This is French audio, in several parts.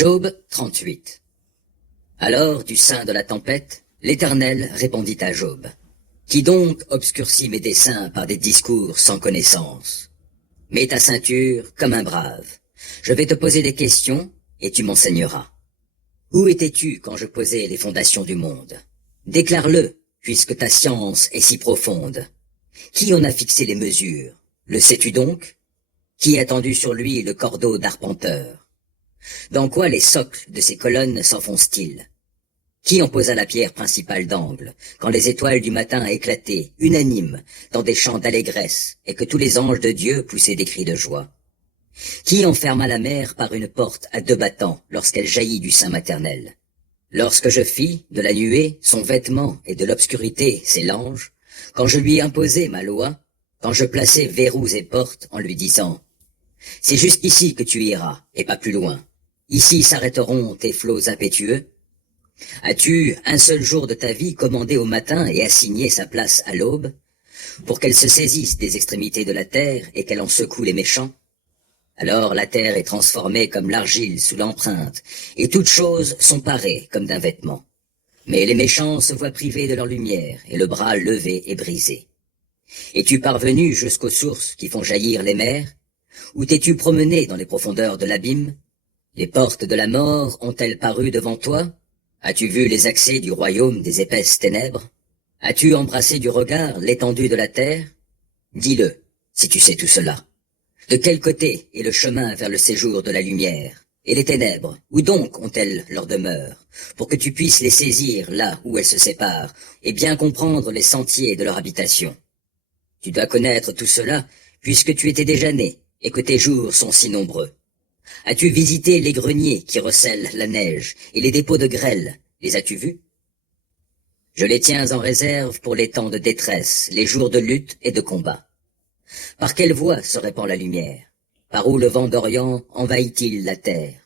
Job 38. Alors, du sein de la tempête, l'Éternel répondit à Job. Qui donc obscurcit mes desseins par des discours sans connaissance? Mets ta ceinture comme un brave. Je vais te poser des questions, et tu m'enseigneras. Où étais-tu quand je posais les fondations du monde? Déclare-le, puisque ta science est si profonde. Qui en a fixé les mesures? Le sais-tu donc? Qui a tendu sur lui le cordeau d'arpenteur? Dans quoi les socles de ces colonnes s'enfoncent-ils? Qui en posa la pierre principale d'angle, quand les étoiles du matin éclataient, unanimes, dans des chants d'allégresse, et que tous les anges de Dieu poussaient des cris de joie? Qui enferma la mer par une porte à 2 battants lorsqu'elle jaillit du sein maternel? Lorsque je fis de la nuée son vêtement et de l'obscurité ses langes, quand je lui imposai ma loi, quand je plaçai verrous et portes en lui disant « C'est jusqu'ici que tu iras, et pas plus loin. Ici s'arrêteront tes flots impétueux. » As-tu un seul jour de ta vie commandé au matin et assigné sa place à l'aube, pour qu'elle se saisisse des extrémités de la terre et qu'elle en secoue les méchants? Alors la terre est transformée comme l'argile sous l'empreinte, et toutes choses sont parées comme d'un vêtement. Mais les méchants se voient privés de leur lumière, et le bras levé et brisé. Es-tu parvenu jusqu'aux sources qui font jaillir les mers? Ou t'es-tu promené dans les profondeurs de l'abîme? Les portes de la mort ont-elles paru devant toi? As-tu vu les accès du royaume des épaisses ténèbres? As-tu embrassé du regard l'étendue de la terre? Dis-le, si tu sais tout cela. De quel côté est le chemin vers le séjour de la lumière? Et les ténèbres, où donc ont-elles leur demeure? Pour que tu puisses les saisir là où elles se séparent, et bien comprendre les sentiers de leur habitation. Tu dois connaître tout cela, puisque tu étais déjà né, et que tes jours sont si nombreux. As-tu visité les greniers qui recèlent la neige, et les dépôts de grêle, les as-tu vus? Je les tiens en réserve pour les temps de détresse, les jours de lutte et de combat. Par quelle voie se répand la lumière? Par où le vent d'Orient envahit-il la terre?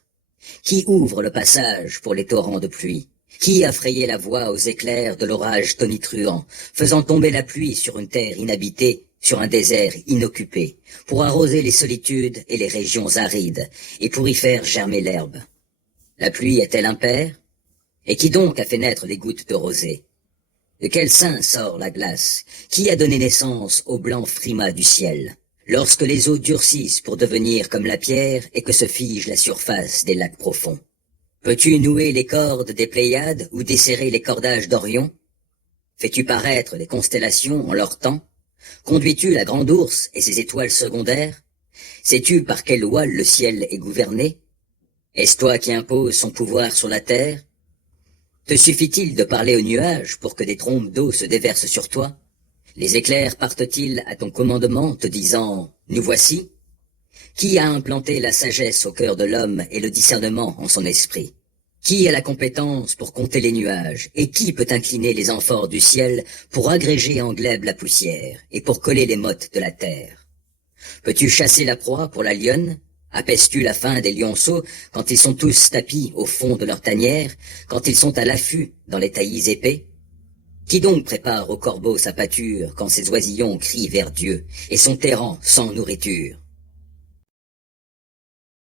Qui ouvre le passage pour les torrents de pluie? Qui a frayé la voie aux éclairs de l'orage tonitruant, faisant tomber la pluie sur une terre inhabitée, sur un désert inoccupé, pour arroser les solitudes et les régions arides, et pour y faire germer l'herbe? La pluie est-elle impaire? Et qui donc a fait naître les gouttes de rosée? De quel sein sort la glace? Qui a donné naissance au blanc frimas du ciel? Lorsque les eaux durcissent pour devenir comme la pierre et que se fige la surface des lacs profonds. Peux-tu nouer les cordes des Pléiades ou desserrer les cordages d'Orion? Fais-tu paraître les constellations en leur temps? Conduis-tu la grande ourse et ses étoiles secondaires? Sais-tu par quelle loi le ciel est gouverné? Est-ce toi qui imposes son pouvoir sur la terre? Te suffit-il de parler aux nuages pour que des trombes d'eau se déversent sur toi? Les éclairs partent-ils à ton commandement te disant « Nous voici » ? Qui a implanté la sagesse au cœur de l'homme et le discernement en son esprit? Qui a la compétence pour compter les nuages? Et qui peut incliner les amphores du ciel pour agréger en glèbe la poussière et pour coller les mottes de la terre? Peux-tu chasser la proie pour la lionne? Apaises-tu la faim des lionceaux quand ils sont tous tapis au fond de leur tanière, quand ils sont à l'affût dans les taillis épais? Qui donc prépare au corbeau sa pâture quand ses oisillons crient vers Dieu et sont errants sans nourriture?